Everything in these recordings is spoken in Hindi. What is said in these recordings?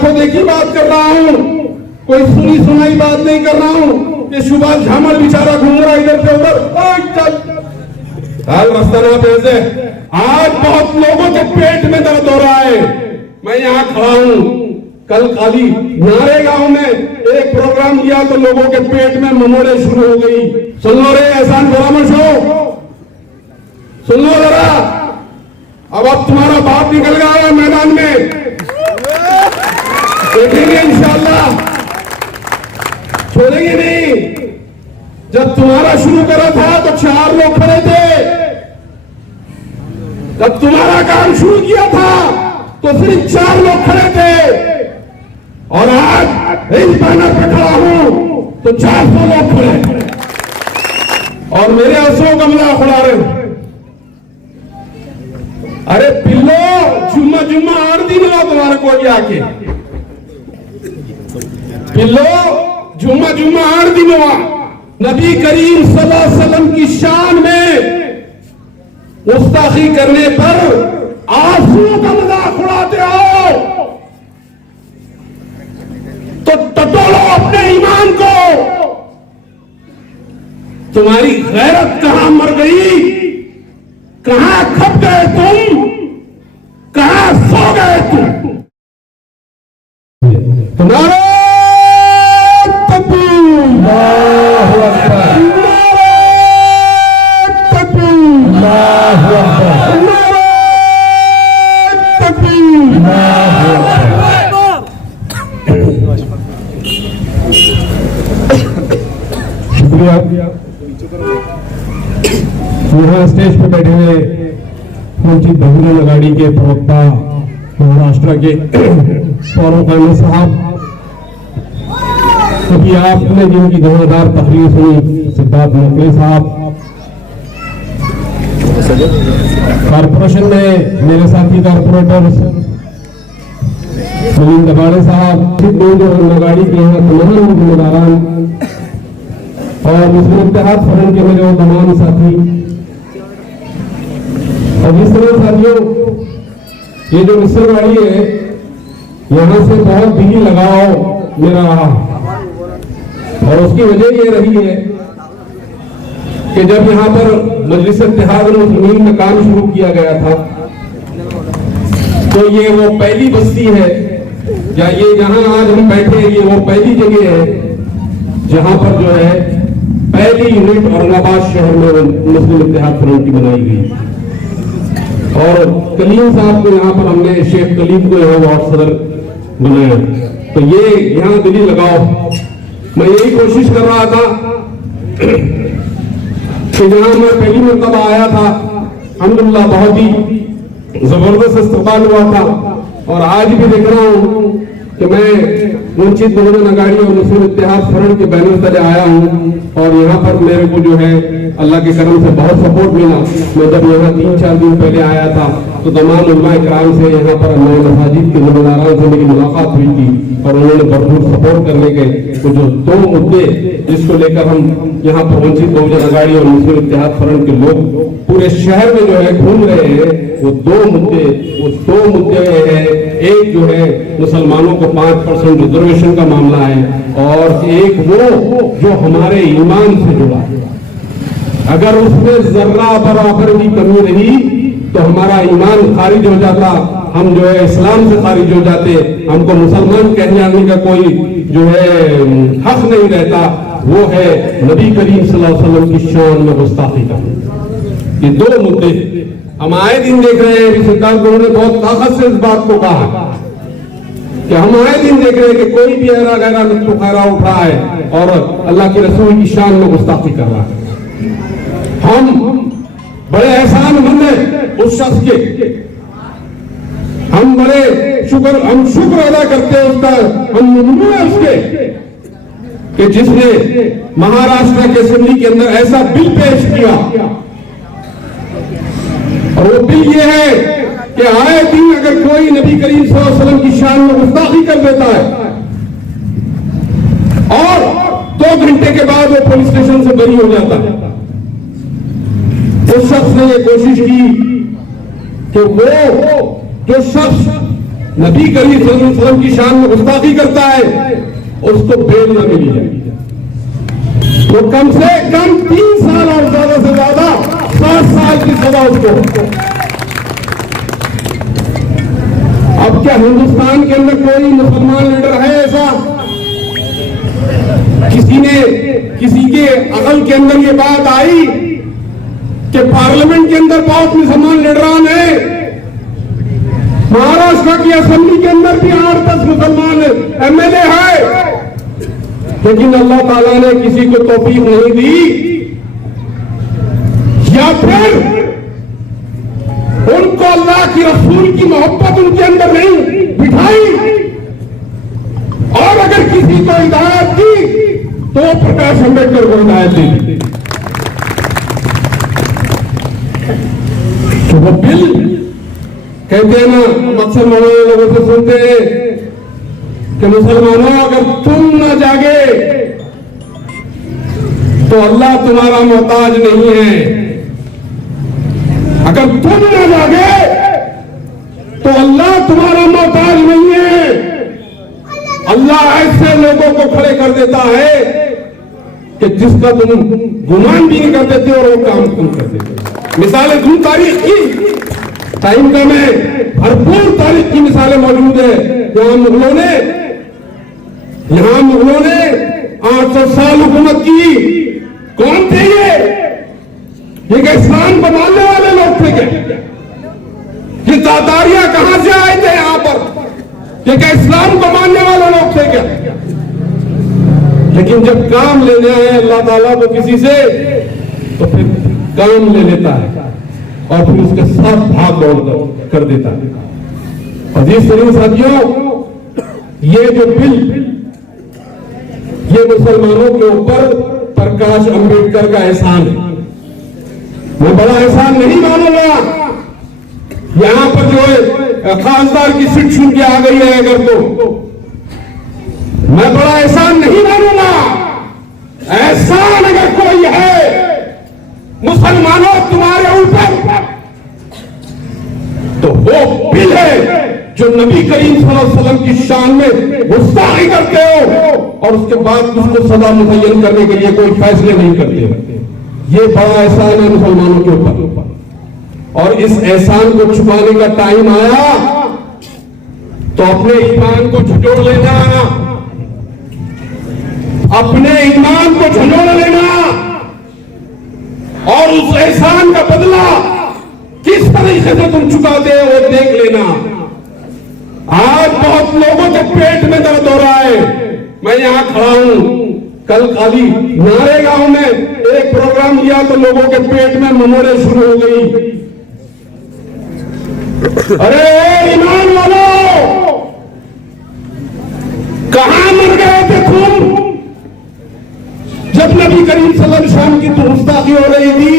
आंखों देखी बात कर रहा हूं, कोई सुनी सुनाई बात नहीं कर रहा हूं कि सुभाष झामर बेचारा घूम रहा इधर से उधर, रास्ता ना भेजे। आज बहुत लोगों के पेट में दर्द हो रहा है। मैं यहाँ खड़ा हूं, कल खाली नारे गांव में एक प्रोग्राम किया तो लोगों के पेट में ममोड़े शुरू हो गई। सुन लो रे एहसान परामर्श हो, सुन लो जरा। अब तुम्हारा बाप निकल गया है मैदान में, देखेंगे इंशाअल्लाह, छोड़ेंगे नहीं। जब तुम्हारा शुरू करा था तो 4 लोग खड़े थे, जब तुम्हारा काम शुरू किया था तो सिर्फ 4 लोग खड़े थे, और आज इस बैनर पे खड़ा हूं तो 400 लोग खड़े और मेरे असों का मजाक उड़ा रहे। अरे पिल्लो, जुम्मा जुम्मा 8 दिन हुआ तुम्हारे को आके, पिल्लो जुम्मा जुम्मा 8 दिन हुआ। नबी करीम सल्लल्लाहु अलैहि वसल्लम की शान में गुस्ताखी करने पर आंसू का मजाक उड़ाते हो तो टटोलो अपने ईमान को। तुम्हारी गैरत कहां मर गई, कहां खप गए तुम, कहां सो गए तुम। तुम्हारे यहाँ स्टेज पे बैठे हुए वंचित बहुजन अघाड़ी के प्रवक्ता महाराष्ट्र के सौरभ खान साहब, कभी आपने जिनकी धुआंधार तकरीर सुनी सिद्धार्थ नकवी साहब, कारपोरेशन में मेरे साथी कारपोरेटर सुनील दबाड़े साहब, बहुजन अघाड़ी के यहाँ तमाम जिम्मेदारान और मुस्लिम इत्तेहाद फरन के मेरे वो तमाम साथी, और इस तरह साथियों, ये जो मिसरवाड़ी है यहाँ से बहुत दिली लगाव मेरा रहा, और उसकी वजह ये रही है कि जब यहाँ पर मजलिस इत्तेहाद मुस्लिमीन में काम शुरू किया गया था तो ये वो पहली बस्ती है, या ये जहां आज हम बैठे ये वो पहली जगह है जहां पर जो है पहली यूनिट औरंगाबाद शहर में मुस्लिम इत्तेहाद फ्रंट की बनाई गई। और कलीम साहब को यहाँ पर हमने, शेख कलीम को यहाँ वार्ड सदर बनाया। तो ये यहाँ दिली लगाओ, मैं यही कोशिश कर रहा था कि जहां मैं पहली मरतबा आया था अल्हम्दुलिल्लाह बहुत ही जबरदस्त इस्तकबाल हुआ था, और आज भी देख रहा हूं कि मैं वंचित बहुजन अघाड़ी और मुस्लिम इत्तेहाद फ्रंट के बैनर तले आया हूं, और यहाँ पर मेरे को जो है अल्लाह के करम से बहुत सपोर्ट मिला। मैं जब यहाँ 3-4 दिन पहले आया था तो तमाम उलमा इकराम से, यहाँ पर नए मसाजिद के जिम्मेदारों से मेरी मुलाकात हुई थी, और उन्होंने भरपूर सपोर्ट करने के तो जो 2 मुद्दे जिसको लेकर हम यहाँ पर वंचित बहुजन अघाड़ी और मुस्लिम इत्तेहाद फ्रंट के लोग पूरे शहर में जो है घूम रहे हैं, वो 2 मुद्दे हैं। एक जो है मुसलमानों को 5% रिजर्वेशन का मामला है, और एक वो जो हमारे ईमान से जुड़ा है। अगर उसमें जर्रा बराबर भी कमी रही तो हमारा ईमान खारिज हो जाता, हम जो है इस्लाम से खारिज हो जाते, हमको मुसलमान कहने का कोई जो है हक नहीं रहता। वो है नबी करीम सल्लल्लाहु अलैहि वसल्लम की शान में गुस्ताखी करना। ये 2 मुद्दे हम आए दिन देख रहे हैं। सरकार ने बहुत ताकत से इस बात को कहा कि हम आए दिन देख रहे हैं कि कोई भी ऐरा गैरा लुत्फखारा उठ रहा है और अल्लाह के रसूल की शान में गुस्ताखी कर रहा है। हम बड़े एहसानमंद हैं उस शख्स के, हम शुक्र अदा करते हैं उसका, हम ममनून है उसके कि जिसने महाराष्ट्र के असेंबली के अंदर ऐसा बिल पेश किया, और वो बिल ये है कि आए दिन अगर कोई नबी करीम सल्लल्लाहु अलैहि वसल्लम की शान में गुस्ताखी कर देता है और 2 घंटे के बाद वो पुलिस स्टेशन से बरी हो जाता है, उस शख्स ने ये कोशिश की कि वो जो शख्स नबी करीम सल्लल्लाहु अलैहि वसल्लम की शान में गुस्ताखी करता है, उसको बेल न मिली जाए तो कम से कम 3 साल और ज्यादा से ज्यादा 7 साल की सजा उसको। अब क्या हिंदुस्तान के अंदर कोई मुसलमान लीडर है ऐसा? किसी के अकल के अंदर ये बात आई कि पार्लियामेंट के अंदर बहुत मुसलमान लीडरान है, महाराष्ट्र की असेंबली के अंदर भी 8-10 मुसलमान एमएलए है, लेकिन अल्लाह ताला ने किसी को तौफीक नहीं दी, या फिर उनको अल्लाह की रसूल की मोहब्बत उनके अंदर नहीं बिठाई, और अगर किसी को हिदायत दी तो प्रकाश अंबेडकर को हिदायत दी। तो वो बिल कहते हैं ना, अक्सर मौलाना लोगों से सुनते हैं कि मुसलमानों अगर तुम न जागे तो अल्लाह तुम्हारा मोहताज नहीं है, अगर तुम न जागे तो अल्लाह तुम्हारा मोहताज नहीं है। अल्लाह ऐसे लोगों को खड़े कर देता है कि जिसका तुम गुमान भी नहीं करते थे और वो काम तुम कर देते। मिसालें दूं तारीख की, टाइम का में भरपूर तारीख की मिसालें मौजूद है। यहां मुगलों ने 800 साल हुकूमत की। कौन थे ये इस्लाम बनाने वाले लोग थे क्या? ये तातारिया कहां से आए थे यहां पर? ये क्या इस्लाम को मानने वाले लोग थे क्या? लेकिन जब काम लेने आए अल्लाह ताला को किसी से, तो फिर काम ले लेता है और फिर उसके साथ भाग दौड़ कर देता है। अजीज तरीन साथियों, ये जो बिल, ये मुसलमानों के ऊपर प्रकाश अंबेडकर का एहसान है। मैं बड़ा एहसान नहीं मानूंगा यहां पर जो है खासदार की सीट छूट के आ गई है अगर, तो मैं बड़ा एहसान नहीं मानूंगा। एहसान अगर कोई है मुसलमानों तुम्हारे ऊपर, तो वो बिल है जो नबी करीम सल्लल्लाहु अलैहि वसल्लम की शान में गुस्ताखी करते हो और उसके बाद उसको सजा मुतय्यन करने के लिए कोई फैसले नहीं करते। ये बड़ा एहसान है मुसलमानों के ऊपर, और इस एहसान को छुपाने का टाइम आया तो अपने ईमान को झुटोड़ लेना, अपने ईमान को झुटोड़ लेना और उस एहसान का बदला किस तरीके से तुम चुकाते हो वो देख लेना। आज बहुत लोगों के पेट में दर्द हो रहा है। मैं यहां खड़ा हूं, कल खाली नारेगांव में एक प्रोग्राम किया तो लोगों के पेट में ममोरे शुरू हो गई। अरे ईमान वालों, कहां मर गए थे तुम जब नबी करीम सल्लल्लाहु अलैहि वसल्लम की गुस्ताखी हो रही थी,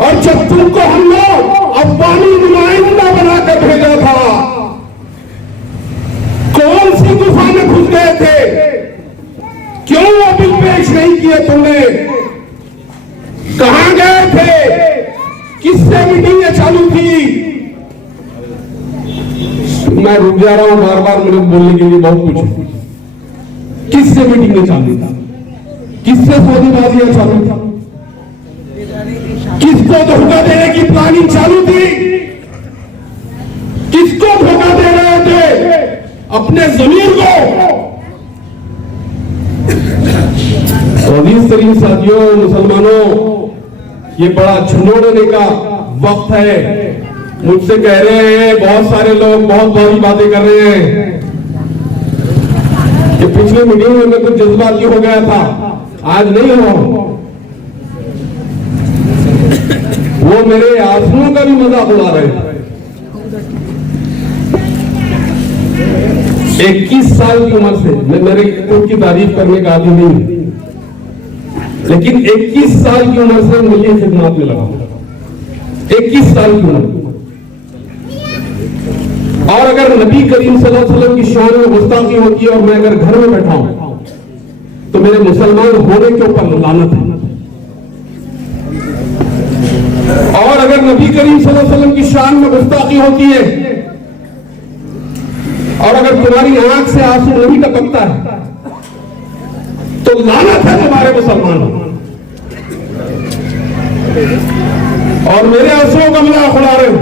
और जब तुमको हम लोग अफगानी नुमाइंदा बनाकर भेजा था? कौन सी गुफा में घुस गए थे? क्यों वो बिल पेश नहीं किए तुमने? कहां गए थे? किससे मीटिंगें चालू थी? मैं रुक जा रहा हूं, बार बार मुझे बोलने के लिए बहुत कुछ है। किससे मीटिंगें चालू था? किससे सौदेबाजियां चालू था? किसको धोखा देने की प्लानिंग चालू थी? किसको धोखा दे रहे थे? अपने जमीर को। अजीज तरीन साथियों, मुसलमानों, ये बड़ा झुंझोड़ने का वक्त है। मुझसे कह रहे हैं बहुत सारे लोग, बहुत बड़ी बातें कर रहे हैं कि पिछले मीटिंग में मैं कुछ जज्बाती हो गया था, आज नहीं हो। वो मेरे आंसुओं का भी मजाक उड़ा रहे थे। 21 साल की उम्र से, मैं मेरे खुद की तारीफ करने का आदमी नहीं हूं, लेकिन 21 साल की उम्र से मिली खिदमत में लगा। 21 साल की उम्र, और अगर नबी करीम सल्लल्लाहु अलैहि वसल्लम की शान में गुस्ताखी होती है और मैं अगर घर में बैठा हूं तो मेरे मुसलमान होने के ऊपर लानत है। और अगर नबी करीम सल्लल्लाहु अलैहि वसल्लम की शान में गुस्ताखी होती है और अगर तुम्हारी आंख से आंसू नहीं टपकता है तो लानत है तुम्हारे मुसलमानों। और मेरे आंसुओं का मजाक उड़ा रहे हो।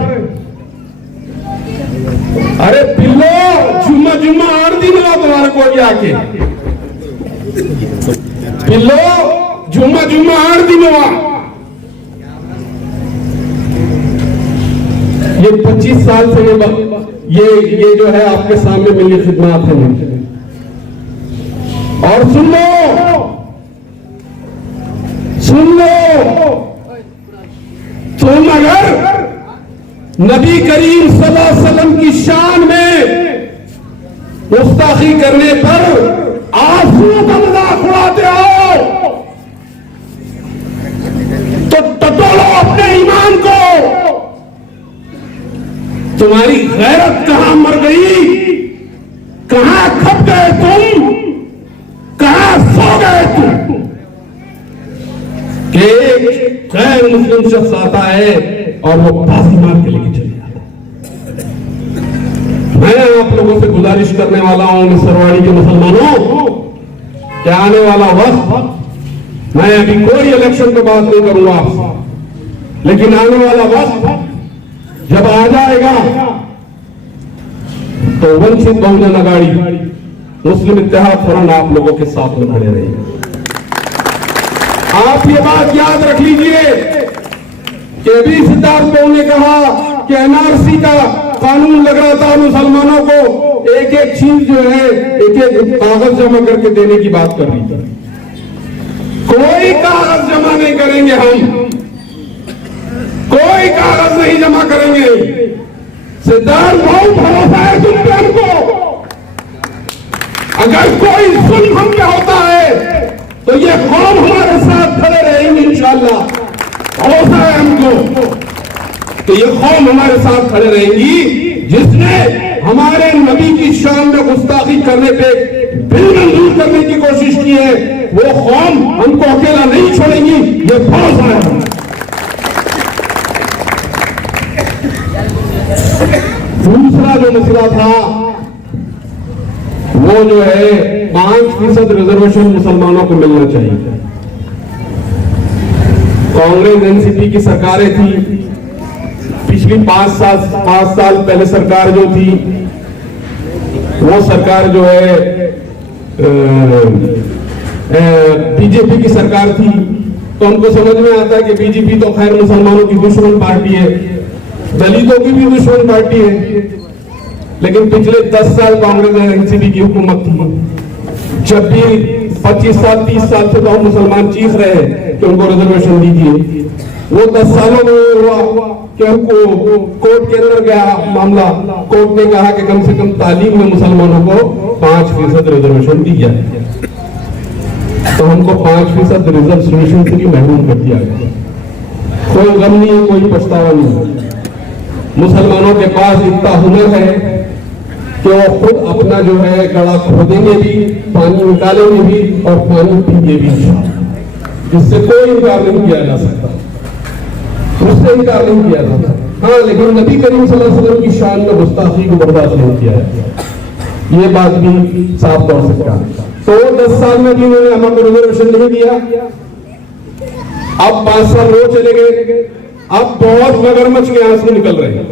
अरे पिल्लो, जुम्मा जुम्मा 8 दिन हुआ तुम्हारे को आके, पिल्लो जुम्मा जुम्मा 8 दिन हुआ। ये 25 साल से ये जो है आपके सामने मिली खिदमत है। और सुन लो, तुम अगर नबी करीम सल्लल्लाहु अलैहि वसल्लम की शान में गुस्ताखी करने पर आंसुओं का मजाक उड़ाते हो तो टटोलो अपने ईमान को। तुम्हारी गैरत कहां मर गई, कहां खप गए तुम, कहां सो गए तुम। कि एक गैर मुस्लिम शख्स आता है और वो बाजी मार के लेके चले जाता है। मैं आप लोगों से गुजारिश करने वाला हूं मिसरवाड़ी के मुसलमानों, क्या आने वाला वक्त, मैं अभी कोई इलेक्शन पे बात नहीं करूंगा आपसे, लेकिन आने वाला वक्त जब आ जाएगा तो वंचित बहुजन अघाड़ी मुस्लिम इत्तेहाद फौरन आप लोगों के साथ में खड़े रहेंगे। आप ये बात याद रख लीजिए कि अभी सिद्धार्थ बहु ने कहा कि एनआरसी का कानून लग रहा था मुसलमानों को, एक एक चीज जो है एक एक कागज जमा करके देने की बात कर रही थी। कोई कागज जमा नहीं करेंगे हम, कोई कागज नहीं जमा करेंगे। सिद्धार्थ बहु भरोसा है तुम पे हमको। अगर कोई जुल्म हम पे होता है तो ये कौम हमारे साथ खड़े रहेंगे इंशाअल्लाह, भरोसा है हमको। तो ये कौम हमारे साथ खड़े रहेंगी जिसने हमारे नबी की शान में गुस्ताखी करने पे बिल मंजूर करने की कोशिश की है, वो कौम हमको अकेला नहीं छोड़ेगी, ये भरोसा है। दूसरा जो मसला था वो जो है 5% रिजर्वेशन मुसलमानों को मिलना चाहिए। कांग्रेस एनसीपी की सरकारें थी, पिछली 5 साल पहले सरकार जो थी वो सरकार जो है बीजेपी की सरकार थी। तो हमको समझ में आता है कि बीजेपी तो खैर मुसलमानों की दुश्मन पार्टी है, दलितों की भी दुश्मन पार्टी है। लेकिन पिछले 10 साल कांग्रेस एनसीपी की हुकूमत थी, जब भी 25 साल 30 साल से तो हम मुसलमान चीख रहे हैं कि उनको रिजर्वेशन दीजिए। वो 10 सालों में हुआ कि हमको कोर्ट के अंदर गया मामला, कोर्ट ने कहा कि कम से कम तालीम में मुसलमानों को 5% रिजर्वेशन दी जाए। तो हमको 5% रिजर्वेशन से भी महरूम कर दिया गया। कोई गम नहीं है, कोई पछतावा नहीं। मुसलमानों के पास इतना हुनर है कि वो खुद अपना जो है गड़ा खोदेंगे भी, पानी निकालेंगे भी और पानी पीएंगे भी, जिससे कोई इनकार नहीं किया जा सकता, उससे इनकार नहीं किया जा सकता। हाँ, लेकिन नबी करीम सल्लल्लाहु अलैहि वसल्लम की शान में गुस्ताखी को बर्दाश्त नहीं किया है, ये बात भी साफ तौर से कहा। तो 10 साल में भी उन्होंने हमको रिजर्वेशन नहीं दिया। अब 5 साल वो चले गए, अब बहुत मगरमच्छ के आंसू निकल रहे हैं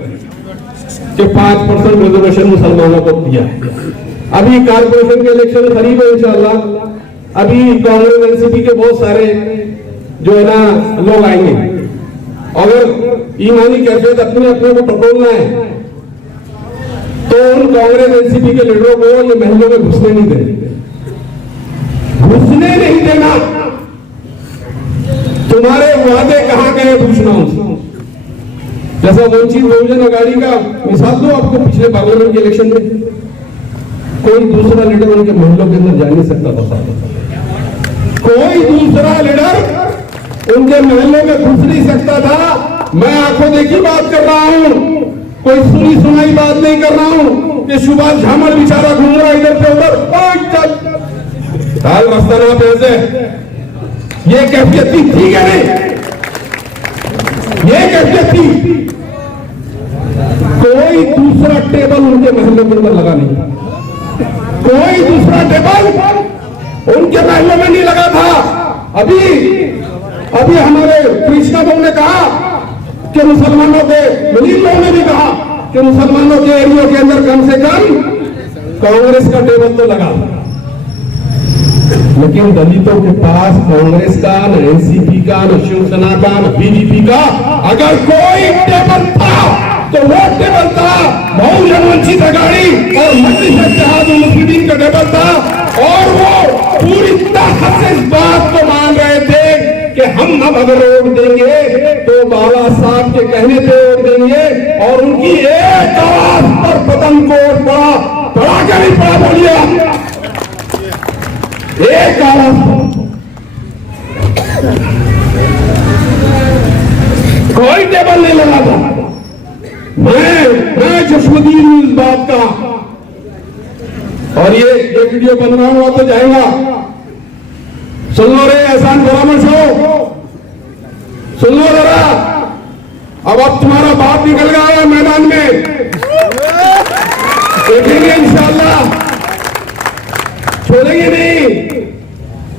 कि 5% रिजर्वेशन मुसलमानों को दिया है। अभी कारपोरेशन के इलेक्शन करीब है इंशाअल्लाह। अभी कांग्रेस एनसीपी के बहुत सारे जो है ना लोग आएंगे। अगर ईमानी कैफियत अपने अपने को टटोलना है तो उन कांग्रेस एनसीपी के लीडरों को ये महलों में घुसने नहीं देना, घुसने नहीं देना। तुम्हारे वादे कहां गए पूछना उनसे। जैसा वंचित बहुजन अघाड़ी का मिसाल दो आपको, पिछले पार्लियामेंट के इलेक्शन में कोई दूसरा लीडर उनके महलों के अंदर जा नहीं सकता था। कोई दूसरा लीडर उनके महलों में घुस नहीं सकता था। मैं आंखों देखी बात कर रहा हूं, कोई सुनी सुनाई बात नहीं कर रहा हूं कि सुभाष झामर बेचारा घूम रहा इधर से उधर, रास्ता ना पैसे। ये कैफियत थी क्या नहीं? ये कैफियत थी। कोई दूसरा टेबल उनके महलों के अंदर लगा नहीं। का टेबल उनके महलों में नहीं लगा था। अभी हमारे कृष्णा बहू ने कहा कि मुसलमानों के मुनीम लोगों ने भी कहा कि मुसलमानों के एरिया के अंदर कम से कम कांग्रेस का टेबल तो लगा, लेकिन दलितों के पास कांग्रेस का, न एनसीपी का, न शिवसेना का, न बीजेपी का अगर कोई टेबल था तो वो टेबल था बहुजन वंचित आघाड़ी और मजलिस इत्तेहादुल मुस्लिमीन का टेबल था। और वो पूरी ताकत से इस बात को मान रहे थे कि हम अब अगर वोट देंगे तो बाबा साहब के कहने पे वोट देंगे। और उनकी एक आवाज पर पतन को पड़ा क्या नहीं पड़ा, बोलिए एक आवाज। कोई टेबल नहीं लगा था। मैं चश्मदीद हूं इस बात का। और ये वीडियो बन रहा हुआ तो जाएगा, सुन लो रे एहसान परामर्श हो, सुन लो जरा। अब तुम्हारा बाप निकल गया मैदान में, देखेंगे इंशाअल्लाह, छोड़ेंगे नहीं।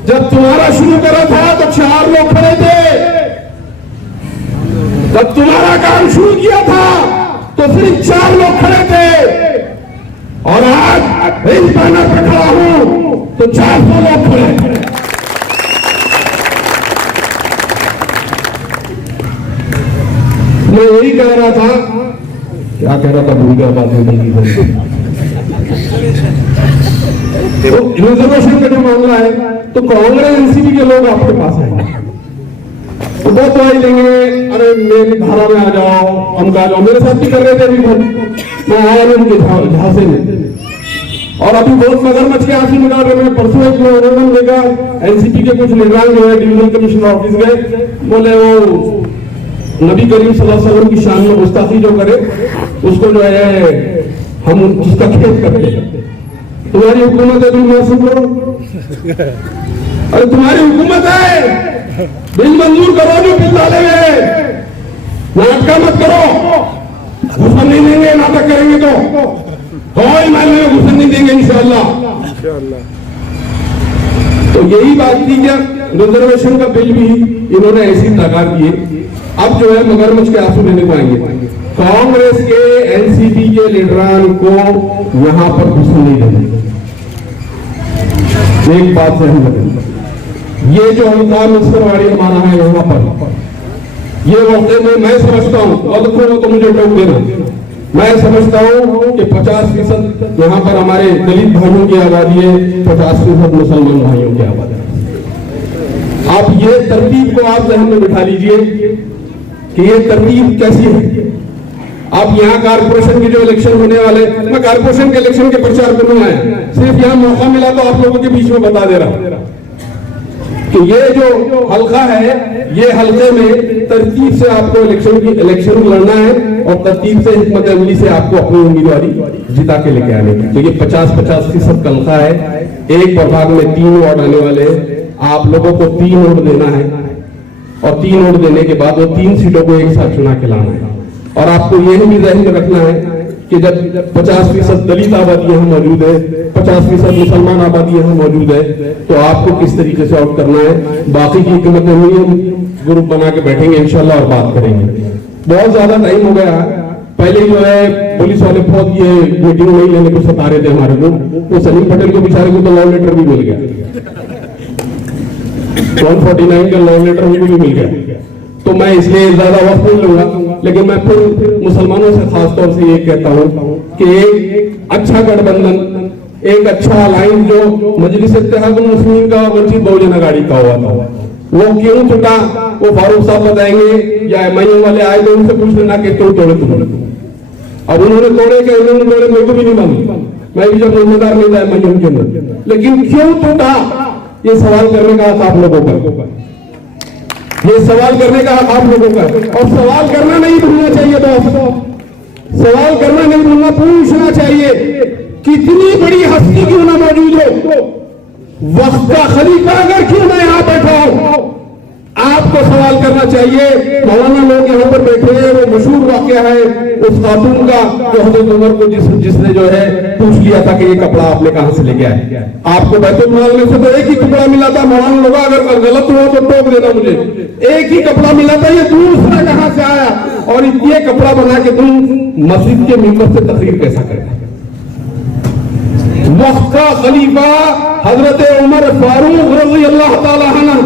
जब तुम्हारा शुरू करा था तो 4 लोग खड़े थे, जब तुम्हारा काम शुरू किया था तो सिर्फ 4 लोग खड़े थे। और आज इस बैनर पर खड़ा हूं तो 400 लोग खड़े हैं। मैं यही कह रहा था, क्या कह रहा था भूल गया बात में। रिजर्वेशन का जो मामला है तो कांग्रेस एनसीपी के लोग आपके पास आएंगे तो बहुत दवाई देंगे, अरे मेरी धारा में आ जाओ, हम आ जाओ। मेरे साथ भी कर रहे थे, अभी मैं आया नहीं उनके झांसे में। और अभी बहुत मगरमच्छ के आंसू निकाल रहे हैं। परसों एक आंदोलन लेगा, एनसीपी के कुछ निगरान जो है डिवीजन कमिश्नर ऑफिस गए, बोले वो नबी करीम सल्लल्लाहु अलैहि वसल्लम की शान में गुस्ताखी जो करे उसको जो है हम उसका खेत करते हैं। तुम्हारी हुकूमत है, तुम महसूस करो। अरे तुम्हारी हुकूमत है, बिल मंजूर करो जो बिल डाले हुए, नाटक मत करो। घुसन नहीं देंगे, नाटक करेंगे तो कोई मामले में घुसन नहीं देंगे इंशाअल्लाह। तो यही बात थी क्या, रिजर्वेशन का बिल भी इन्होंने ऐसी तगार किए। अब जो है मगरमच्छ के आंसू लेने को आएंगे। कांग्रेस के एनसीपी के लीडरान को यहां पर घुसन नहीं देंगे। एक बात से हम बताएंगे, ये जो हल्का मिसरवाड़ी हमारा है यहाँ पर, ये मौके में मैं समझता हूँ, तो मुझे टोक देना, मैं समझता हूँ कि 50% यहाँ पर हमारे दलित भाइयों की आबादी है, 50% मुसलमान भाइयों की आबादी है। आप ये तरतीब को आप जहन में बिठा लीजिए कि ये तरतीब कैसी है। आप यहाँ कारपोरेशन के जो इलेक्शन होने वाले, मैं कारपोरेशन के इलेक्शन के प्रचार को नहीं आया, सिर्फ यहाँ मौका मिला तो आप लोगों के बीच में बता दे रहा हूँ कि ये जो हल्का है, ये हल्के में तरतीब से आपको इलेक्शन लड़ना है और तरतीब से हिकमत अमली से आपको अपनी उम्मीदवारी जिता के लेके आने की। तो ये 50-50% हल्का है। एक प्रभाग में 3 वार्ड आने वाले, आप लोगों को 3 वोट देना है और 3 वोट देने के बाद वो 3 सीटों को एक साथ चुना के लाना है। और आपको यह भी ध्यान में रखना है कि जब 50% दलित आबादी यहाँ मौजूद है, 50% मुसलमान आबादी यहाँ मौजूद है, तो आपको किस तरीके से आउट करना है। बाकी की हिकमत नहीं, हम ग्रुप बना के बैठेंगे इंशाल्लाह और बात करेंगे। बहुत ज्यादा टाइम हो गया, पहले जो है पुलिस वाले बहुत ये मीटिंग नहीं लेने को सता रहे थे हमारे को, तो सलीम पटेल को बेचारे को तो लॉ लेटर भी मिल गया, 149 का लॉ लेटर भी मिल गया। तो मैं इसलिए ज्यादा वक्त नहीं लूंगा, लेकिन मैं फिर मुसलमानों से खासतौर से ये कहता हूँ कि एक अच्छा गठबंधन, एक अच्छा अलायंस जो मजलिस इत्तेहादुल मुस्लिमीन का और वंचित बहुजन आघाड़ी का हुआ था, वो क्यों टूटा वो फारूक साहब बताएंगे, या एमआईएम वाले आए तो उनसे पूछ लेना कि क्यों तोड़े तुमने। अब उन्होंने तोड़े क्या इन्होंने तोड़े मेरे को भी नहीं मालूम, मैं भी जब जिम्मेदार नहीं था एमआईएम के अंदर, लेकिन क्यों टूटा ये सवाल करने का हक आप लोगों का, ये सवाल करने का हक आप लोगों का। और सवाल करना नहीं भूलना चाहिए दोस्तों, सवाल करना नहीं भूलना, पूछना चाहिए। कितनी बड़ी हस्ती क्यों ना मौजूद हो, वक्त का खलीफा अगर क्यों ना यहाँ बैठा हो, आपको सवाल सवाल करना चाहिए। मौलाना लोग यहाँ पर बैठे हैं, वो मशहूर वाकया है उस खातून का जो हजरत उमर को जिसने जो है पूछ लिया था कि ये कपड़ा आपने कहां से लेके आए। आपको बैतुल माल में से तो एक ही कपड़ा मिला था। मौलाना लोग अगर गलत हुआ तो टोक देना मुझे। एक ही कपड़ा मिला था, ये दूसरा कहां से आया? और ये कपड़ा बना के तुम मस्जिद के मिंबर से तकरीर कैसा करते? वक्त का खलीफा हजरत उमर फारूक रज़ी अल्लाह ताला अन्हु,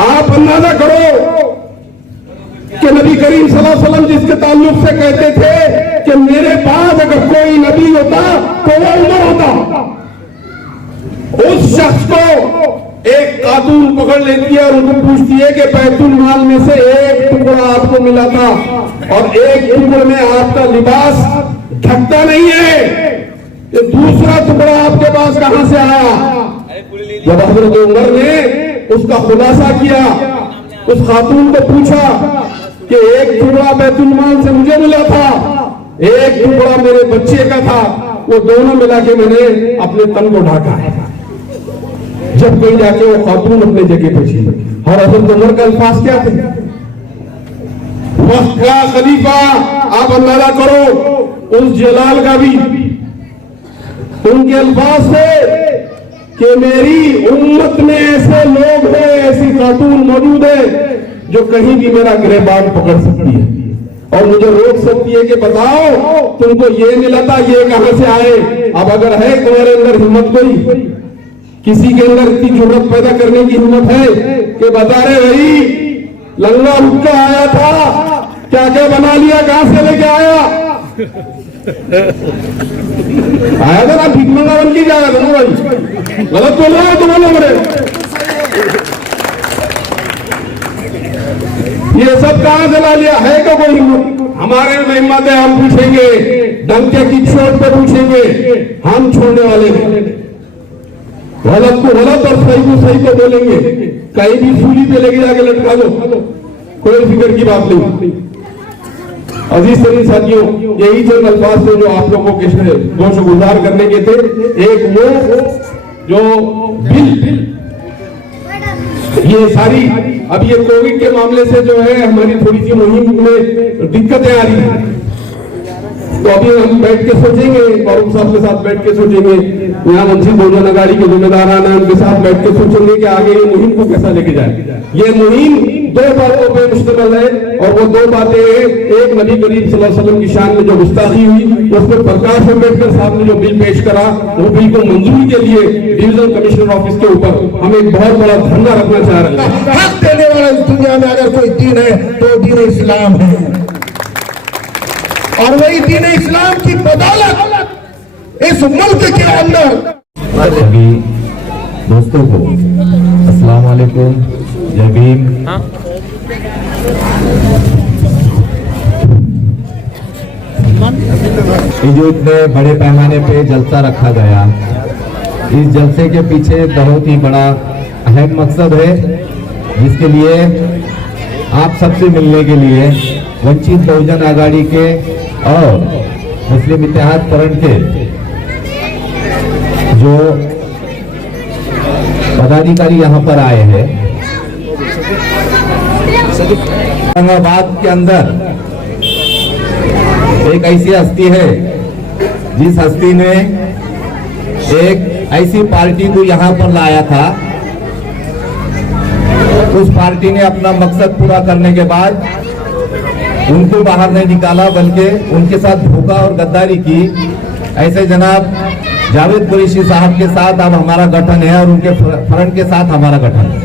आप अंदाजा करो कि नबी करीम सल्लल्लाहु अलैहि वसल्लम जिसके ताल्लुक से कहते थे कि मेरे बाद अगर कोई नबी होता तो वो उमर होता, उस शख्स को एक खातून पकड़ लेती है और उनको पूछती है कि बैतुल माल में से एक टुकड़ा आपको मिला था और एक टुकड़े में आपका लिबास ढकता नहीं है, ये दूसरा टुकड़ा आपके पास कहां से आया? जब हजरत उमर ने उसका खुलासा किया, उस खातून को पूछा कि एक टुकड़ा बैतुल माल से मुझे मिला था, एक टुकड़ा मेरे बच्चे का था, वो दोनों मिला के मैंने अपने तन को ढाका है। जब कहीं जाके वो खातून अपने जगह पे थी और हजरत उमर का अल्फाज क्या थे? वक्त का खलीफा, आप अंदाजा करो उस जलाल का भी उनके अल्फाज थे कि मेरी उम्मत में ऐसे लोग हैं, ऐसी खातून मौजूद है जो कहीं भी मेरा गिरबान पकड़ सकती है और मुझे रोक सकती है कि बताओ तुमको ये मिला था, ये कहां से आए? अब अगर है तुम्हारे अंदर हिम्मत, कोई किसी के अंदर इतनी जुर्रत पैदा करने की हिम्मत है कि बता रहे भाई लंगा हुक्का आया था, क्या क्या बना लिया, कहां से लेके आया? आया था ना, भीख मंगा बन के जाएगा था भाई। गलत बोल रहा हो तो बोलो मेरे। ये सब कहां से ला लिया है? तो कोई हमारे में हिम्मत है, हम पूछेंगे, डंके की चोट पे पूछेंगे, हम छोड़ने वाले हैं। गलत को गलत और सही को सही को बोलेंगे, कहीं भी सूली पे लेके जाके लटका दो, कोई फिक्र की बात नहीं। अजीज सभी साथियों, यही चंद अल्फाज थे जो आप लोगों के गोशगुजार करने के थे। एक वो जो बिल, ये सारी अब ये कोविड के मामले से जो है हमारी थोड़ी सी मुहिम में दिक्कतें आ रही हैं, तो अभी हम बैठ के सोचेंगे, फारूक साहब के साथ बैठ के सोचेंगे, यहाँ वंचित बहुजन अघाड़ी के जिम्मेदारान हैं उनके साथ बैठ के सोचेंगे कि आगे ये मुहिम को कैसा लेके जाए। ये मुहिम दो बातों पे मुश्तमिल है और वो दो बातें हैं। एक, नबी करीम सल्लल्लाहु अलैहि वसल्लम की शान में जो गुस्ताखी हुई, उसमें प्रकाश अम्बेडकर साहब ने जो बिल पेश करा, वो बिल को मंजूरी के लिए डिवीजन कमिश्नर ऑफिस के ऊपर हम एक बहुत बड़ा धरना रखना चाह रहे हैं। हक देने वाला इस दुनिया में अगर कोई दीन है तो दीन इस्लाम है, और वही दीन इस्लाम की बदौलत इस मुल्क के अंदर। सभी दोस्तों को अस्सलाम वालेकुम, जय भीम। जो इतने बड़े पैमाने पे जलसा रखा गया, इस जलसे के पीछे बहुत ही बड़ा अहम मकसद है, जिसके लिए आप सबसे मिलने के लिए वंचित बहुजन अघाड़ी के और मुस्लिम इत्तेहाद फ्रंट के जो पदाधिकारी यहाँ पर आए हैं। औरंगाबाद के अंदर एक ऐसी हस्ती है जिस हस्ती ने एक ऐसी पार्टी को यहाँ पर लाया था। उस पार्टी ने अपना मकसद पूरा करने के बाद उनको बाहर नहीं निकाला, बल्कि उनके साथ धोखा और गद्दारी की। ऐसे जनाब जावेद कुरैशी साहब के साथ अब हमारा गठन है और उनके फ्रंट के साथ हमारा गठन है।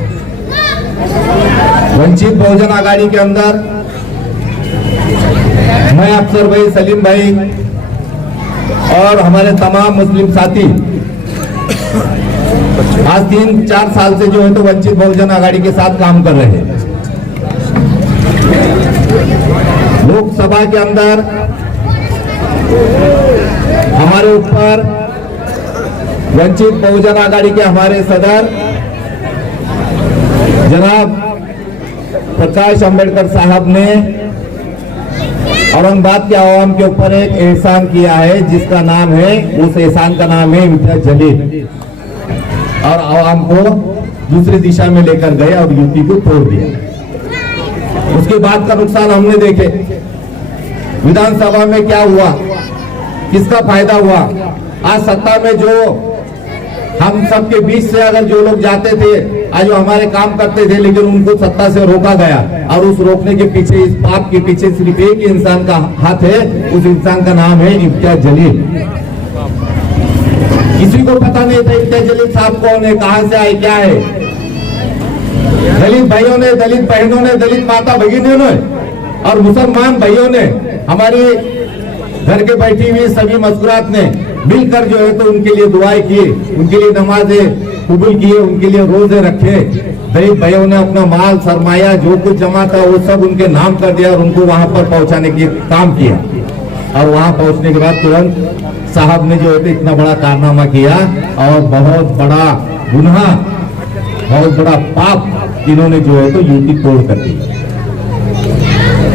वंचित बहुजन अघाड़ी के अंदर मैं अफसर भाई, सलीम भाई और हमारे तमाम मुस्लिम साथी आज 3-4 साल से जो है तो वंचित बहुजन अघाड़ी के साथ काम कर रहे हैं। लोकसभा के अंदर हमारे ऊपर वंचित बहुजन अघाड़ी के हमारे सदर जनाब प्रकाश अम्बेडकर साहब ने औरंगाबाद के आवाम के ऊपर एक एहसान किया है, जिसका नाम है, उस एहसान का नाम है इम्तियाज जलील, और आवाम को दूसरी दिशा में लेकर गए और यूपी को तोड़ दिया। उसके बाद का नुकसान हमने देखे, विधानसभा में क्या हुआ, किसका फायदा हुआ। आज सत्ता में जो हम सबके बीच से अगर जो लोग जाते थे, आज वो हमारे काम करते थे, लेकिन उनको सत्ता से रोका गया। और उस रोकने के पीछे, इस पाप के पीछे सिर्फ एक इंसान का हाथ है, उस इंसान का नाम है इम्तियाज जलील। किसी को पता नहीं था इम्तियाज जलील साहब कौन है, कहां से आए, क्या है। दलित भाइयों ने, दलित बहनों ने, दलित माता भगिनियों ने और मुसलमान भाइयों ने, हमारी घर के बैठी हुई सभी मस्कुरात ने मिलकर जो है तो उनके लिए दुआएं की, उनके लिए नमाजें कबूल किए, उनके लिए रोजे रखे। दलित भाइयों ने अपना माल सरमाया जो कुछ जमा था वो सब उनके नाम कर दिया और उनको वहां पर पहुंचाने के काम किया। और वहां पहुंचने के बाद तुरंत साहब ने जो है तो इतना बड़ा कारनामा किया और बहुत बड़ा गुनाह, बहुत बड़ा पाप इन्होंने जो है तो यूपी तोड़ कर दी।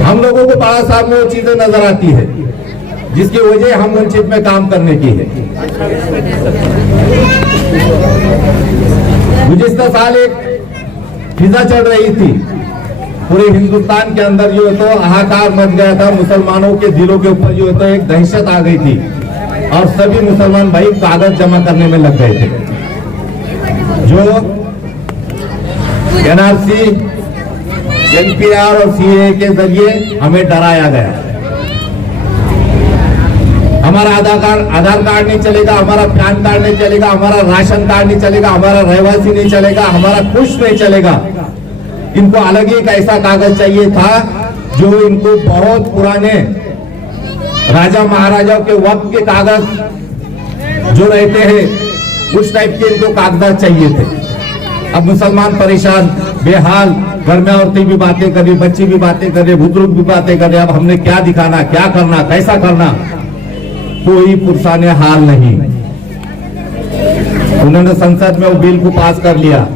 हम लोगों को बाबा साहब में वो चीजें नजर आती है जिसकी वजह हम वंचित में काम करने की है। गुज़िश्ता साल एक फिजा चढ़ रही थी, पूरे हिंदुस्तान के अंदर जो है तो हाहाकार मच गया था, मुसलमानों के दिलों के ऊपर जो है तो एक दहशत आ गई थी और सभी मुसलमान भाई कागज जमा करने में लग गए थे। जो एनआरसी, एनपीआर और सीए के जरिए हमें डराया गया, हमारा आधार कार्ड नहीं चलेगा, हमारा पैन कार्ड नहीं चलेगा, हमारा राशन कार्ड नहीं चलेगा, हमारा रहवासी नहीं चलेगा, हमारा कुछ नहीं चलेगा। इनको अलग ही एक ऐसा कागज चाहिए था जो इनको बहुत पुराने राजा महाराजाओं के वक्त के कागज जो रहते हैं उस टाइप के इनको कागजात चाहिए थे। अब मुसलमान परेशान, बेहाल, घर में औरतें भी बातें कर रही, बच्चे भी बातें कर रहे, बुजुर्ग भी बातें कर रहे। अब हमने क्या दिखाना, क्या करना, कैसा करना, कोई पुरसाने हाल नहीं। उन्होंने संसद में वो बिल को पास कर लिया।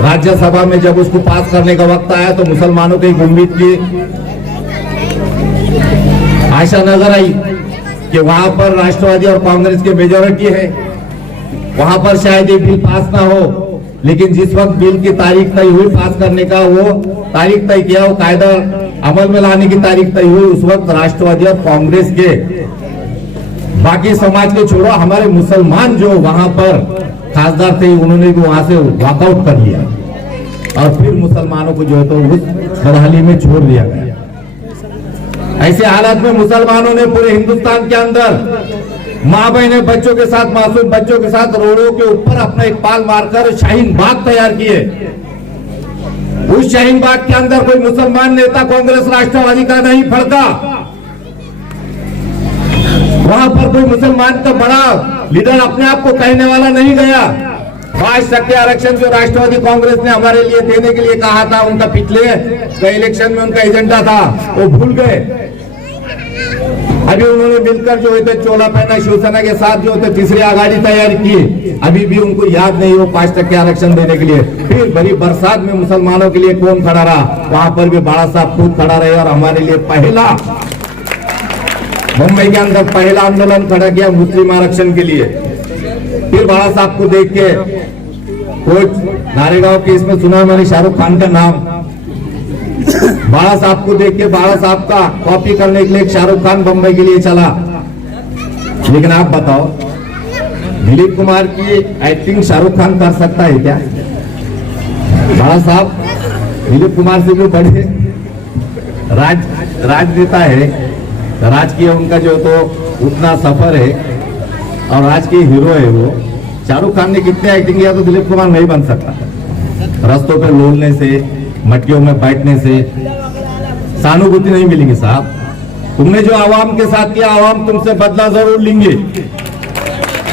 राज्यसभा में जब उसको पास करने का वक्त आया तो मुसलमानों को एक उम्मीद की आशा नजर आई कि वहां पर राष्ट्रवादी और कांग्रेस की मेजोरिटी है, वहां पर शायद ये बिल पास ना हो। लेकिन जिस वक्त बिल की तारीख तय हुई पास करने का, वो तारीख तय किया, वो कायदा अमल में लाने की तारीख तय हुई, उस वक्त राष्ट्रवादी और कांग्रेस के, बाकी समाज के छोड़ो, हमारे मुसलमान जो वहां पर खासदार थे उन्होंने भी वहां से वॉकआउट कर लिया और फिर मुसलमानों को जो है तो उस बदहाली में छोड़ दिया गया। ऐसे हालात में मुसलमानों ने पूरे हिंदुस्तान के अंदर माँ बहने बच्चों के साथ, मासूम बच्चों के साथ रोडों के ऊपर अपना एक पाल मारकर शाहीन बाग तैयार किए। उस शाहीन बाग के अंदर कोई मुसलमान नेता कांग्रेस राष्ट्रवादी का नहीं फड़का, वहां पर कोई मुसलमान का बड़ा लीडर अपने आप को कहने वाला नहीं गया। 5% आरक्षण जो राष्ट्रवादी कांग्रेस ने हमारे लिए देने के लिए कहा था, उनका पिछले इलेक्शन में उनका एजेंडा था, वो भूल गए। अभी उन्होंने मिलकर जो है चोला पहना शिवसेना के साथ जो है तीसरी आघाड़ी तैयार की, अभी भी उनको याद नहीं वो 5% आरक्षण देने के लिए। फिर बड़ी बरसात में मुसलमानों के लिए कौन खड़ा रहा, वहां पर भी बाला साहब खुद खड़ा रहे और हमारे लिए पहला मुंबई के अंदर पहला आंदोलन खड़ा किया मुस्लिम आरक्षण के लिए। फिर बाला साहब को देख के कुछ नारेगांव के इसमें सुना मैंने शाहरुख खान का नाम, बाला साहब को देख के बाला साहब का कॉपी करने के लिए शाहरुख खान बंबई के लिए चला। लेकिन आप बताओ, दिलीप कुमार की एक्टिंग शाहरुख खान कर सकता है क्या? बाला साहब दिलीप कुमार से भी बड़े राजनेता है, राजकीय उनका जो तो उतना सफर है और राजकीय हीरो है वो। शाहरुख खान ने कितने एक्टिंग किया तो दिलीप कुमार नहीं बन सकता। रास्तों पे लोलने से, मटकियों में बैठने से सहानुभूति नहीं मिलेगी साहब। तुमने जो आवाम के साथ किया, आवाम तुमसे बदला जरूर लेंगे।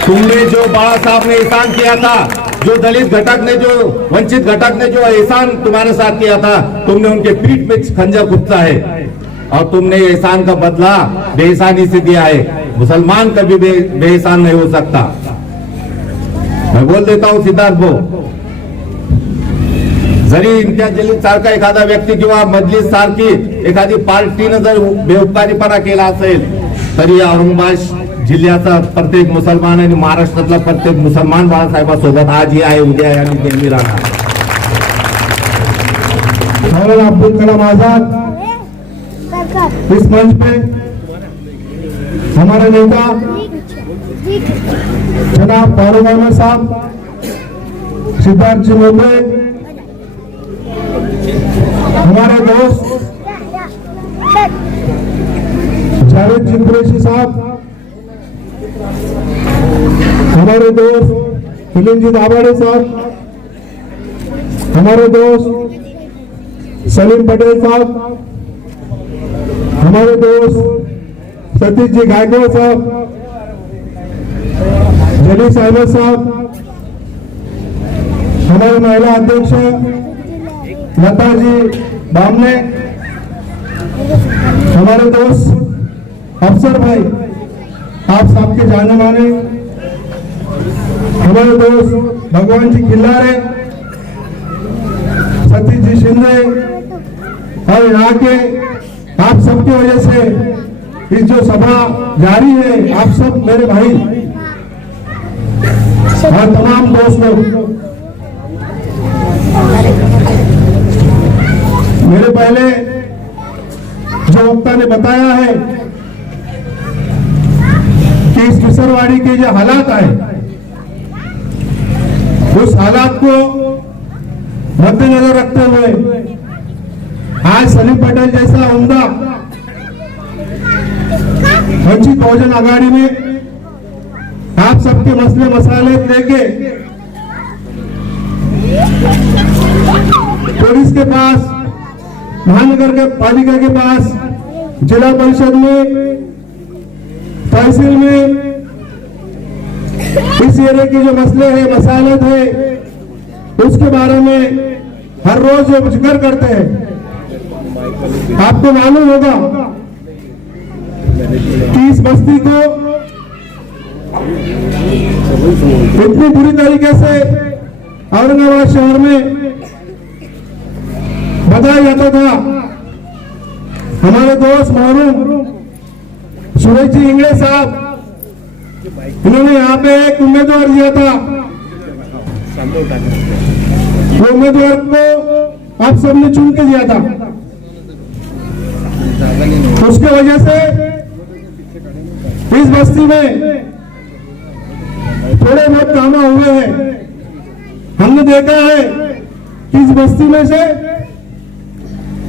तुमने जो बाला साहब ने एहसान किया था, जो दलित घटक ने, जो वंचित घटक ने जो एहसान तुम्हारे साथ किया था, तुमने उनके पीठ में खंजर खुपसा है और तुमने एहसान का बदला बेएहसानी से दिया है। मुसलमान कभी बेएहसान नहीं हो सकता। मैं बोल देता हूं सिद्धार्थ भाऊ, जरी इम्तियाज जलील सारखा एखादा व्यक्ती किंवा मजलिस सारखी एखादी पार्टीनं जर बेउपकारीपणा केला असेल तरी औरंगाबाद जिल्ह्याचा प्रत्येक मुसलमान आणि महाराष्ट्रातला प्रत्येक मुसलमान बाळासाहेबांसोबत आजही आहे, उद्या आहे आणि नेहमी राहणार. मौलाना अब्दुल कलाम आजाद इस मंच पे हमारे नेता जनाब फारूक अहमद साहब, सिद्धार्थ जी मोबरे, हमारे दोस्त जावेद जी कुरैशी साहब, हमारे दोस्त मिलिंद जी दाभाडे साहब, हमारे दोस्त सलीम पटेल साहब, हमारे दोस्त सतीश जी गायकवाड़ साहब, जलीस अहमद साहब, हमारे महिला अध्यक्ष लता जी बामने, हमारे दोस्त अफसर भाई आप सबके जाने माने, हमारे दोस्त भगवान जी खिल्लारे, सतीश जी शिंदे और यहाँ के आप सबकी वजह से इस जो सभा जारी है, आप सब मेरे भाई और तमाम दोस्त लोग, मेरे पहले जो वक्ता ने बताया है कि इस किसरवाड़ी के जो हालात आए, उस हालात को मद्देनजर रखते हुए आज सलीम पटेल जैसा उम्दा वंचित बहुजन आघाड़ी में आप सबके मसले मसाले लेके पुलिस के पास, महानगर के पालिका के पास, जिला परिषद में, तहसील में इस एरिया के जो मसले हैं, मसाले थे, उसके बारे में हर रोज जो जिक्र करते हैं। आपको मालूम होगा कि इस बस्ती को इतनी बुरी तरीके से औरंगाबाद शहर में बताया जाता था। हमारे दोस्त मरहूम सुरेश जी इंगले साहब, इन्होंने यहाँ पे एक उम्मीदवार दिया था, वो उम्मीदवार को आप सबने चुन के दिया था। उसके वजह से इस बस्ती में थोड़े बहुत काम हुए हैं। हमने देखा है कि इस बस्ती में से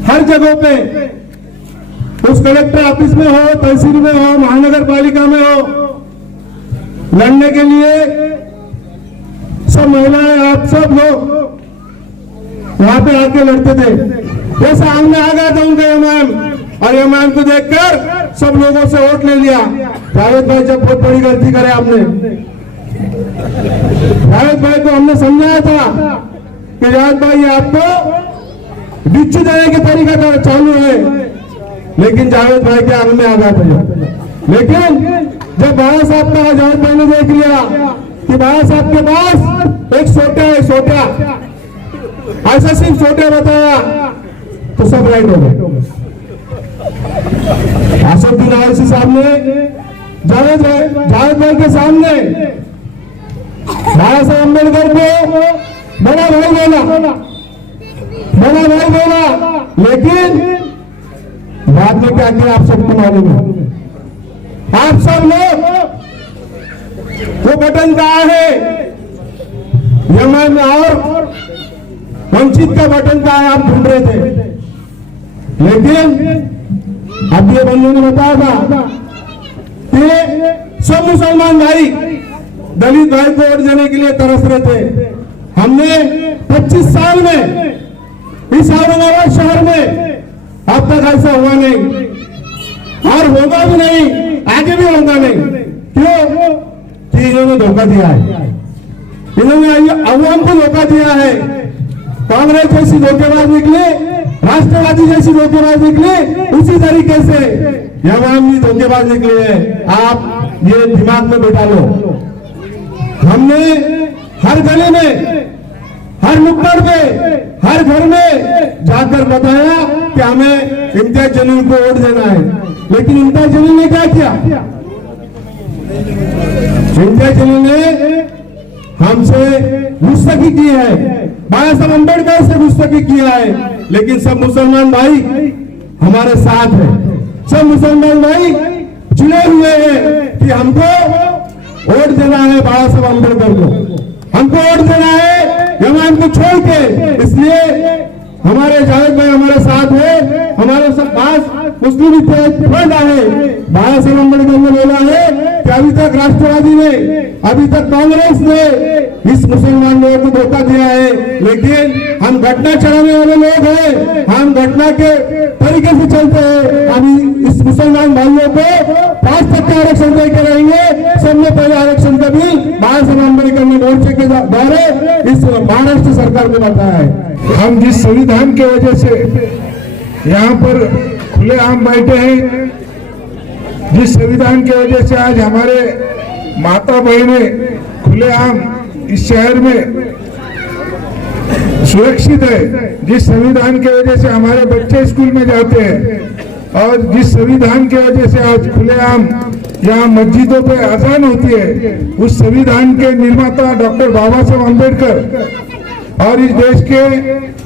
हर जगह पे, उस कलेक्टर ऑफिस में हो, तहसील में हो, महानगर पालिका में हो, लड़ने के लिए सब महिलाएं, आप सब लोग वहां पे आके लड़ते थे। वो सामने आ गया था उनका एमआईएम, और एमआईएम को देखकर सब लोगों से वोट ले लिया। जावेद भाई जब बहुत बड़ी गलती करे आपने, जावेद भाई को हमने समझाया था कि जावेद भाई आपको डिच्चू देने के तरीका का चालू है, लेकिन जावेद भाई के आगे में आ गया था। लेकिन जब बाबा साहब का जावेद भाई ने देख लिया कि बाबा साहब के पास एक सोटा है, सोटा ऐसा सिर्फ सोटा बताया तो सब राइट हो गए। असदुद्दीन ओवैसी साहब ने जावेद भाई के सामने बाबा साहब अम्बेडकर को बड़ा भाई बोला, लेकिन बाद में क्या किया आप सबको मालूम है। आप सब लोग वो बटन कहाँ है, यमन और वंचित का बटन कहाँ है, आप ढूंढ रहे थे। लेकिन अब ये बंधु ने बताया था कि सब मुसलमान भाई दलित भाई को वोट देने के लिए तरस रहे थे। हमने 25 साल में इस औरंगाबाद शहर में अब तक ऐसा हुआ नहीं और होगा भी नहीं, आगे भी होगा नहीं। क्यों? कि इन्होंने धोखा दिया है, इन्होंने अवाम को धोखा दिया है। कांग्रेस जैसी धोखेबाज निकले, राष्ट्रवादी जैसी धोखेबाज निकले, उसी तरीके से अवाम भी धोखेबाज निकले हैं। आप ये दिमाग में बैठा लो। हमने हर गली में, हर नुक्कड़ पे, हर घर में जाकर बताया कि हमें इम्तियाज जलील को वोट देना है। लेकिन इम्तियाज जलील ने क्या किया? इम्तियाज जलील ने हमसे गुस्ताखी की है, बाबा साहब अम्बेडकर से गुस्ताखी किया है, लेकिन सब मुसलमान भाई हमारे साथ है। सब मुसलमान भाई चुने हुए हैं कि हमको वोट देना है बाबा साहब अम्बेडकर को, हमको वोट देना है जमात को छोड़ के। इसलिए हमारे जावेद भाई हमारे साथ है, हमारे पास मुस्लिम फंड है। बाबा साहब अम्बेडकर ने बोला है कि अभी तक राष्ट्रवादी ने, अभी तक कांग्रेस ने इस मुसलमान लोगों को धोखा दिया है, लेकिन हम घटना चलाने वाले लोग हैं, हम घटना के तरीके से चलते हैं। अभी इस मुसलमान भाइयों को 5% आरक्षण देकर रहेंगे। सबने पहले आरक्षण का बिल बाबा साहब अम्बेडकर ने मोर्चे के द्वारा इस महाराष्ट्र सरकार को बताया है। हम जिस संविधान की वजह से यहाँ पर खुलेआम बैठे हैं, जिस संविधान की वजह से आज हमारे माता बहनें खुलेआम इस शहर में सुरक्षित है, जिस संविधान की वजह से हमारे बच्चे स्कूल में जाते हैं, और जिस संविधान की वजह से आज खुलेआम यहाँ मस्जिदों पे अजान होती है, उस संविधान के निर्माता डॉक्टर बाबा साहब अम्बेडकर और इस देश के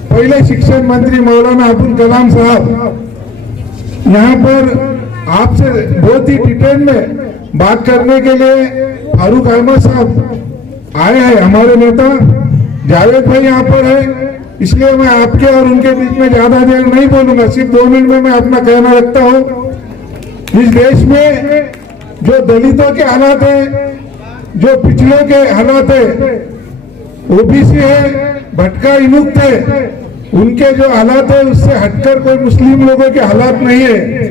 पहले शिक्षण मंत्री मौलाना अब्दुल कलाम साहब यहाँ पर आपसे बहुत ही डिटेल में बात करने के लिए फारूक अहमद साहब आए हैं। हमारे नेता जावेद भाई यहाँ पर है, इसलिए मैं आपके और उनके बीच में ज्यादा देर नहीं बोलूंगा, सिर्फ 2 मिनट में मैं अपना कहना रखता हूँ। इस देश में जो दलितों के हालात है, जो पिछड़ों के हालात है, ओबीसी है, भटका विमुक्त है, उनके जो हालात है उससे हटकर कोई मुस्लिम लोगों के हालात नहीं है।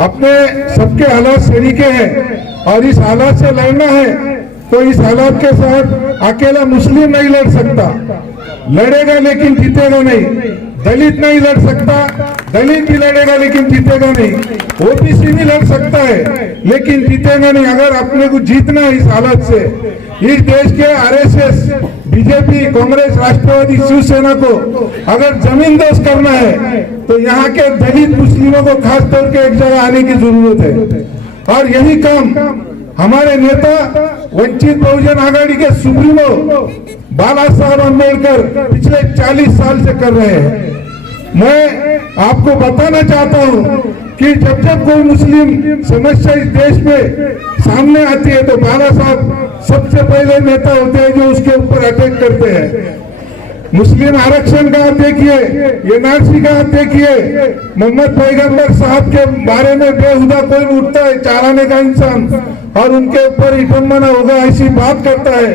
अपने सबके हालात सरीके हैं और इस हालात से लड़ना है तो इस हालात के साथ अकेला मुस्लिम नहीं लड़ सकता, लड़ेगा लेकिन जीतेगा नहीं। दलित नहीं लड़ सकता, दलित भी लड़ेगा लेकिन जीतेगा नहीं। ओबीसी भी लड़ सकता है लेकिन जीतेगा नहीं। अगर अपने को जीतना है इस हालत से, इस देश के आरएसएस, बीजेपी, कांग्रेस, राष्ट्रवादी, शिवसेना को अगर जमींदोज करना है तो यहाँ के दलित मुस्लिमों को खास तौर के एक जगह आने की जरूरत है। और यही काम हमारे नेता वंचित बहुजन आघाड़ी के सुप्रीमो बाबा साहब अम्बेडकर पिछले 40 साल से कर रहे हैं। मैं आपको बताना चाहता हूं कि जब जब कोई मुस्लिम समस्या इस देश में सामने आती है तो बाबा साहब सबसे पहले नेता होते हैं जो उसके ऊपर अटैक करते हैं। मुस्लिम आरक्षण का आप देखिए, एनआरसी का आप देखिए, मोहम्मद पैगंबर साहब के बारे में बेहुदा कोई उठता है, चाराने का इंसान, और उनके ऊपर विडंबना होगा ऐसी बात करता है,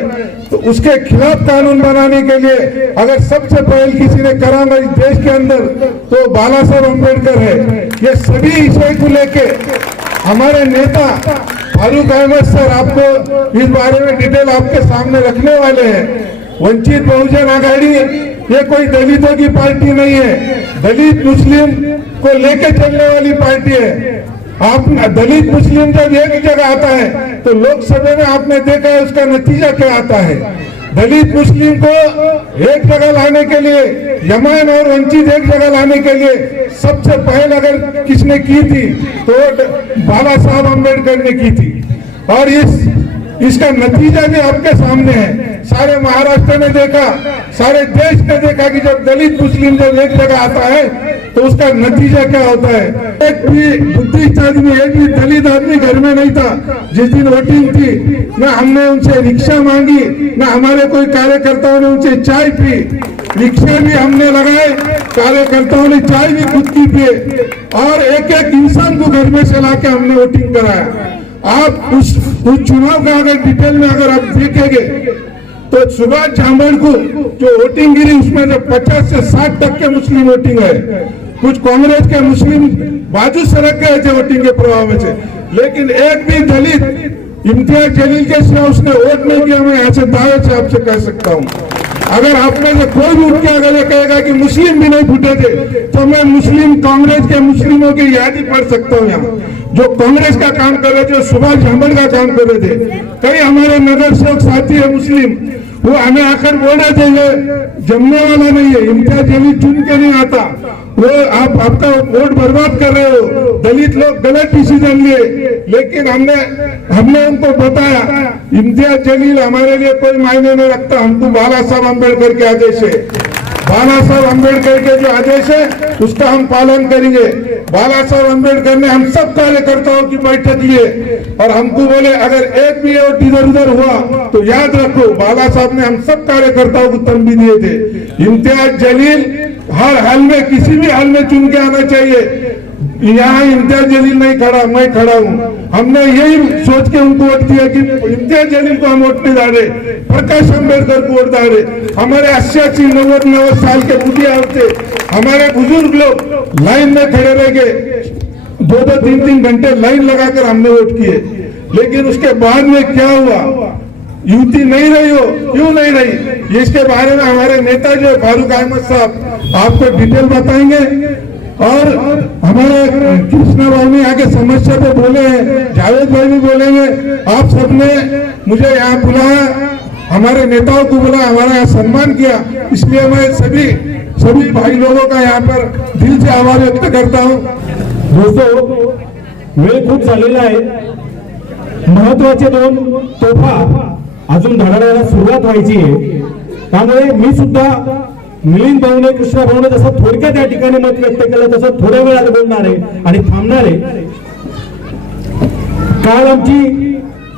तो उसके खिलाफ कानून बनाने के लिए अगर सबसे पहले किसी ने करा इस देश के अंदर तो बाबा साहब अम्बेडकर है। ये सभी विषय को लेके हमारे नेता फारूक अहमद सर आपको इस बारे में डिटेल आपके सामने रखने वाले हैं। वंचित बहुजन आघाड़ी ये कोई दलितों की पार्टी नहीं है, दलित मुस्लिम को लेके चलने वाली पार्टी है। आप दलित मुस्लिम जब एक जगह आता है तो लोकसभा में आपने देखा है उसका नतीजा क्या आता है। दलित मुस्लिम को एक जगह लाने के लिए, यमन और वंचित एक जगह लाने के लिए सबसे पहले अगर किसने की थी तो बाबा साहब अम्बेडकर ने की थी। और इसका नतीजा भी आपके सामने है। सारे महाराष्ट्र ने देखा, सारे देश ने देखा कि जब दलित मुस्लिम जब एक जगह आता है तो उसका नतीजा क्या होता है। एक भी बुद्धिस्ट आदमी, एक भी दलित आदमी घर में नहीं था जिस दिन वोटिंग थी। न हमने उनसे रिक्शा मांगी, न हमारे कोई कार्यकर्ताओं ने उनसे चाय पी। रिक्शा भी हमने लगाए, कार्यकर्ताओं ने चाय भी खुद की पिए, और एक एक इंसान को घर में से लाके हमने वोटिंग कराया। आप उस चुनाव का अगर डिटेल में अगर आप देखेंगे तो सुभाष झामड़ को जो वोटिंग गिरी उसमें जब 50 से 60% मुस्लिम वोटिंग है। कुछ कांग्रेस के मुस्लिम बाजू सरक गए थे वोटिंग के प्रभाव में से, लेकिन एक भी दलित इम्तियाज जलील के सिवा उसने वोट नहीं किया। मैं यहाँ से दावे से आपसे कह सकता हूँ, अगर आपने से कोई भी उठ के अगर ये कहेगा कि मुस्लिम भी नहीं फूटे थे तो मैं मुस्लिम कांग्रेस के मुस्लिमों की यादी पढ़ सकता हूँ। यहाँ जो कांग्रेस का काम कर रहे थे, सुभाष झामड़ का काम कर रहे थे, कई हमारे नगर सेवक साथी है मुस्लिम, वो हमें आकर बोल रहे थे ये जमने वाला नहीं है, इम्तियाज जलील चुन के नहीं आता। वो आपका वोट बर्बाद कर रहे हो। दलित लोग गलत डिसीजन लिए, लेकिन हमने उनको बताया इम्तियाज जलील हमारे लिए कोई मायने नहीं रखता, हमको बाला साहब अम्बेडकर के आदेश है, बाला साहब अम्बेडकर के जो आदेश है उसका हम पालन करेंगे। बाला साहब अम्बेडकर ने हम सब कार्यकर्ताओं की बैठक लिए और हमको बोले अगर एक भी वोट इधर उधर हुआ तो याद रखो, बाला साहब ने हम सब कार्यकर्ताओं को तंबी दिए थे, इम्तियाज जलील हर हाल में किसी भी हाल में चुन के आना चाहिए। यहाँ इम्तियाज जलील नहीं खड़ा, मैं खड़ा हूँ। हमने यही सोच के उनको वोट दिया कि इम्तियाज जलील को हम वोट नहीं डाले, प्रकाश अम्बेडकर को वोट डाले। हमारे 80 90 साल के बुढ़िया होते, हमारे बुजुर्ग लोग लाइन में खड़े रह गए, 2 3 घंटे लाइन लगाकर हमने वोट किए। लेकिन उसके बाद में क्या हुआ, युवती नहीं रही हो, क्यों नहीं रही, इसके बारे में हमारे नेता जो फारूक अहमद साहब आपको डिटेल बताएंगे। और हमारे कृष्णा भाई ने आगे समस्या पे बोले हैं, जावेद भाई भी बोलेंगे। आप सबने मुझे यहाँ बुलाया, हमारे नेताओं को बुलाया, हमारा यहाँ सम्मान किया, इसलिए मैं सभी भाई लोगों का यहाँ पर दिल से आभार व्यक्त करता हूँ। दोस्तों, वेळ खूप झालेला आहे, महत्वाचे 2 तोफा अजून धडाडायला सुरुवात व्हायची आहे, त्यामुळे मी सुद्धा मिलिंद भाऊने कृष्णा भाऊने जसं थोडक्यात या ठिकाणी मत व्यक्त केलं तसं थोड्या वेळात बोलणार आहे आणि थांबणार आहे। काल आमची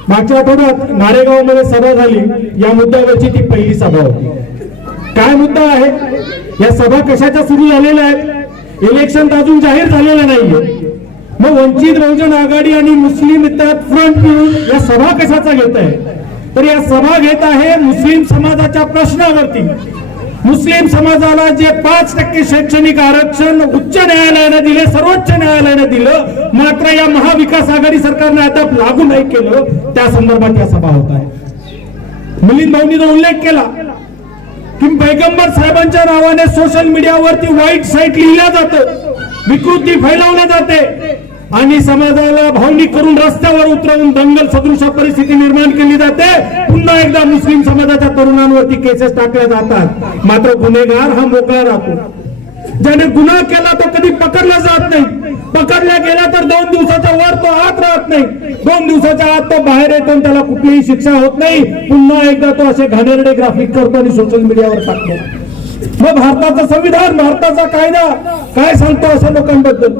मागच्या आठवड्यात नारेगाव मध्ये सभा झाली, या मुद्द्यावरची ती पहिली सभा होती। काय मुद्दा आहे, या सभा कशाच्या सुरू झालेल्या आहेत, इलेक्शन अजून जाहीर झालेलं नाहीये, मग वंचित बहुजन आघाडी आणि मुस्लिम इत्तेहाद फ्रंट मिळून या सभा कशाचा घेत आहे, तर या सभा घेत आहे मुस्लिम समाजाच्या प्रश्नावरती। मुस्लिम समाजाला जे 5% शैक्षणिक आरक्षण उच्च न्यायालयाने दिले, सर्वोच्च न्यायालयाने दिलं, मात्र या महाविकास आघाडी सरकारने अद्याप लागू नाही केलं, त्या संदर्भात या सभा होत आहे। मिलिंद भाऊंनी जो उल्लेख केला की पैगंबर साहेबांच्या नावाने सोशल मीडियावरती वाईट साईट लिहिल्या जातं, विकृती फैलावल्या जाते आणि समाजाला भावनिक करून रस्त्यावर उतरवून दंगल सदृश परिस्थिती निर्माण केली जाते। पुन्हा एकदा मुस्लिम समाजाच्या तरुणांवरती केसेस टाकल्या जातात, मात्र गुन्हेगार हा मोकळा राहतो। ज्याने गुन्हा केला तो कधी पकडला जात नाही, पकडला गेला तर 2 दिवसाच्या वर तो आत राहत नाही, 2 दिवसाच्या आत तो बाहेर येतो, त्याला कुठलीही शिक्षा होत नाही, पुन्हा एकदा तो असे घाणेरडे ग्राफिक करतो आणि सोशल मीडियावर टाकतो। मग भारताचं संविधान, भारताचा कायदा काय सांगतो अशा लोकांबद्दल,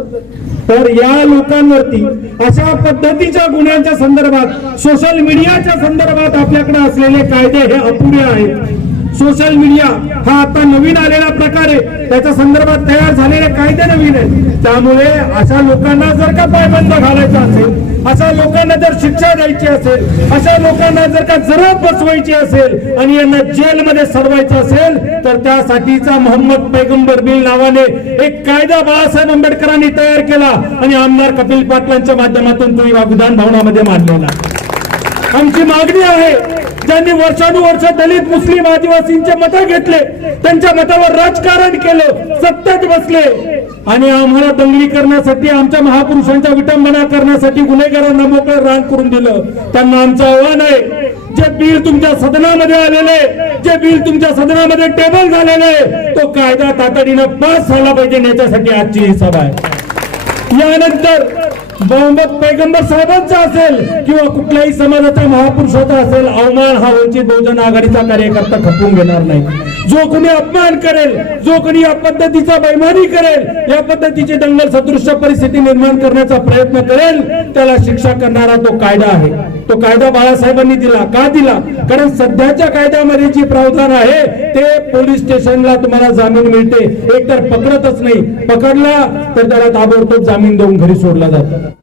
तर या लोकांवरती अशा पद्धतीच्या गुन्ह्यांच्या संदर्भात, सोशल मीडियाच्या संदर्भात आपल्याकडे असलेले कायदे हे अपुरे आहेत। सोशल मीडिया हा आता नवीन आलेला प्रकार आहे, त्याच्या संदर्भात तयार झालेले कायदे नवीन आहेत, त्यामुळे अशा लोकांना जर का पायबंद घालायचा असेल, अशा लोकांना जर शिक्षा द्यायची असेल, अशा लोकांना जर का जरब बसवायची असेल आणि यांना जेलमध्ये सरवायचं असेल, तर त्यासाठीचा मोहम्मद पैगंबर बिल नावाने एक कायदा बाळासाहेब आंबेडकरांनी तयार केला आणि आमदार कपिल पाटलांच्या माध्यमातून तो विधान भवनामध्ये मांडलेला। आमची मागणी आहे, ज्यांनी वर्षानुवर्ष दलित मुस्लिम आदिवासींचे मतं घेतले, त्यांच्या मतावर राजकारण केलं, सत्तेत बसले आणि आम्हाला दंगली करण्यासाठी, आमच्या महापुरुषांच्या विटंबना करण्यासाठी गुन्हेगारांना मोकळं रान करून दिलं, त्यांना आमचं आव्हान आहे, जे बिल तुमच्या सदनामध्ये आलेले, जे बिल तुमच्या सदनामध्ये टेबल झालेले, तो कायदा तातडीनं पास झाला पाहिजे, याच्यासाठी आजची ही सभा आहे। यानंतर मोहम्मद पैगंबर साहेबांचा असेल किंवा कुठल्याही समाजाच्या महापुरुषाचा असेल, अवमान हा वंचित बहुजन आघाडीचा कार्यकर्ता खपवून घेणार नाही। जो कोणी अपमान करेल, जो कोणी या पद्धतीचा बेईमानी करेल, या पद्धतीची दंगल सदृश परिस्थिती निर्माण करण्याचा प्रयत्न करेल, त्याला शिक्षा करणारा तो कायदा आहे। तो कायदा बाळासाहेबांनी दिला, का दिला, कारण सध्याच्या कायद्यामध्ये जी प्रावधान आहे ते पोलीस स्टेशनला तुम्हाला जामीन मिळते, एकतर पकडतच नाही, पकडला तर त्याला ताबडतोब जामीन देऊन घरी सोडला जातं।